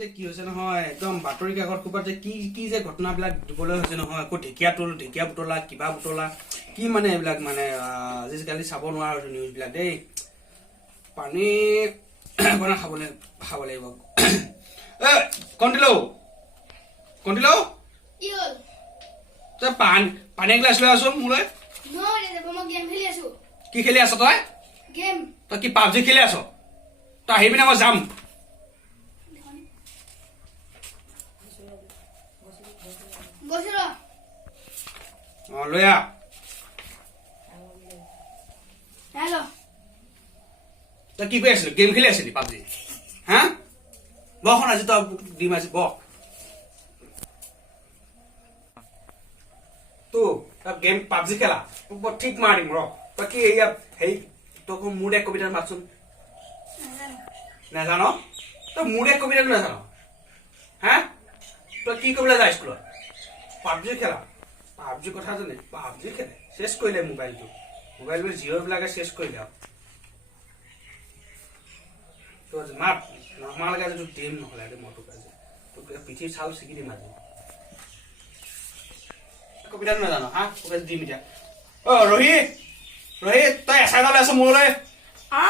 যে কি হৈছে নহয় একদম বাতৰি কাকত কোবাত যে কি যে ঘটনাবিলাক দিবলৈ হৈছে নহয় আকৌ ঢেকীয়া বুটলা কিবা বুটলা কি মানে এইবিলাক মানে আজিকালি চাব নোৱাৰা হৈছে নিউজবিলাক দেই পানী বনা খাব লাগিব এ কণ্টিলো কি হ'ল তই পানী গ্লাছ লৈ আছো মোলৈ নহয় ৰে মই গেম খেলি আছো কি খেলি আছ তই গেম তই কি পাবজি খেলি আছ তই আহিবি না মই যাম গৈছো ৰ লৈ আহ হেল্ল' তই কি কৰি আছিলি গেম খেলি আছিলি পাবজি হা বখন আজি তই দিম আজি বহ তো তই গেম পাবজি খেলা তোক ঠিক মাৰিম ৰ তই কি এয়া হেৰি তোক মোৰ এক কবিতা মাতচোন নাজান তই মোৰ এক কবিতাটো নাজান হা তই কি কৰিবলৈ যা স্কুলত পাবজি খেলা পাবজি কথা জানে পাবজি খেলে চেছ কৰিলে মোবাইলটো জিঅ'বিলাকে চেছ কৰিলে আৰু তোৰ মাত নমালকে যদি দিম নহ'লে মই তোক আজি তোক পিঠিৰ চাল ছিগি দিম আজি কবিতাটো নাজানো হা তোক আজি দিম এতিয়া অ ৰহি তই এচাই ডালে আছ মোলৈ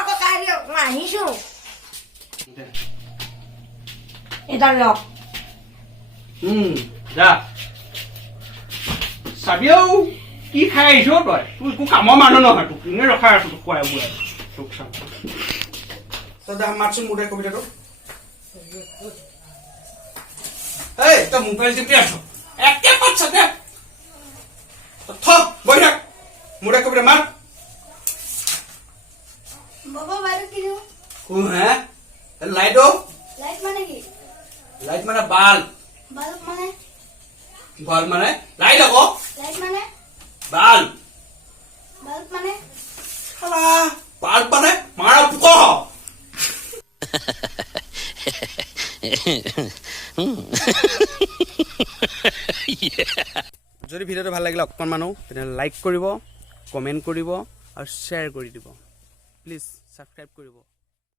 ককা দিয়ক মই আহিছো এডাল লওক যা চাবিও কি খাই আহিছ তই তোৰ একো কামৰ মানুহ নহয় তোক এনেই ৰখাই আছো তোক খুৱাই বুৱাই তোক চাম তই দা মাতচোন মোৰ কবিতাটো এই তই মোবাইল টিপি আছ একে পাত চাতে বহি থাক মোৰ কবিতা মাত বাবা বাইরে কি দিও হে লাইটো লাইট মানে কি লাইট মানে বাল্ব বাল্ব মানে লাইট আকৌ লাইট মানে বাল্ব মানে শালা বাল্ব মানে মাৰা পোক যদি ভিডিঅ'টো ভাল লাগিলে অকণমানো তেনেহ'লে লাইক কৰিব কমেণ্ট কৰিব আৰু শ্বেয়াৰ কৰি দিব প্লিজ ছাবস্ক্ৰাইব কৰিব